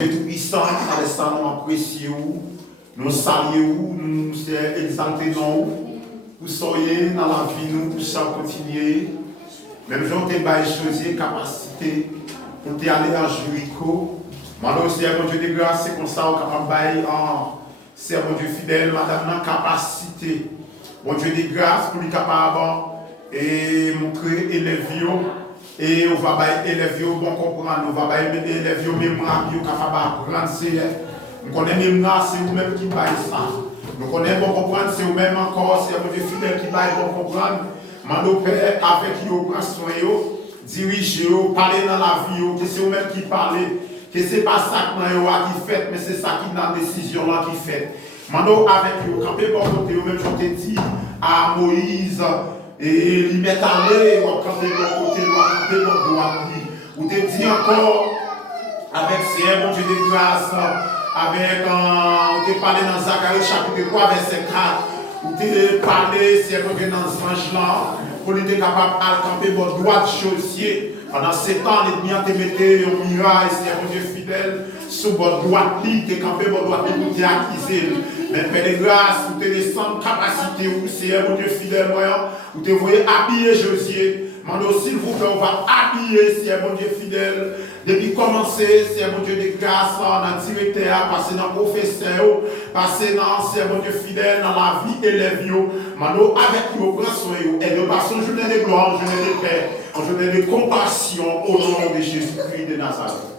Dieu tout-puissant, à l'instant, nous apprécions, nous saluons, nous exaltons, vous soyez dans la vie, nous puissions continuer. Même si on a choisi capacité pour aller à Jéricho. Maintenant, c'est mon Dieu de grâce, c'est comme ça qu'on est capable c'est mon Dieu fidèle, madame, capacité. Mon Dieu de grâce pour lui capable et montrer élèves. Et on va élever bon comprendre, on va élever mémoire, on va apprendre. Nous connaissons mémoire, c'est vous-même qui baille ça. Nous connaissons bon comprendre, c'est vous-même encore, c'est votre fidèle qui baille bon comprendre. Mando Père, avec vous, prendre soin, diriger, parler dans la vie, que c'est vous-même qui parlez, que ce n'est pas ça qui fait, mais c'est ça qui est dans la décision qui fait. Mando avec vous, quand vous côté, vous-même, je te dis à Moïse, et il met à l'air, ou quand il est côté, ou te dit encore, avec ces bon Dieu de grâce, avec, on te parlé dans Zacharie chapitre 3, verset 4, ou te parlé, c'est bon Dieu dans ce manche-là, pour être capable de camper votre droite chaussier. Pendant 7 ans, l'ennemi a te metté un miraille, c'est bon Dieu fidèle, sous votre droite ligne, te camper votre droite ligne, te acquisé. Mais Père de grâce, vous te descendre capacité, vous c'est bon Dieu fidèle, vous te voyez habiller Josué. Mando, s'il vous plaît, on va habiller, c'est bon Dieu fidèle. Depuis commencer, c'est bon Dieu de grâce, dans le directeur, passer dans le professeur, passer dans, c'est bon Dieu fidèle, dans la vie élève. Mando, avec vous, prends soin, et de passer en journée de gloire, en journée de paix, en journée de compassion, au nom de Jésus-Christ de Nazareth.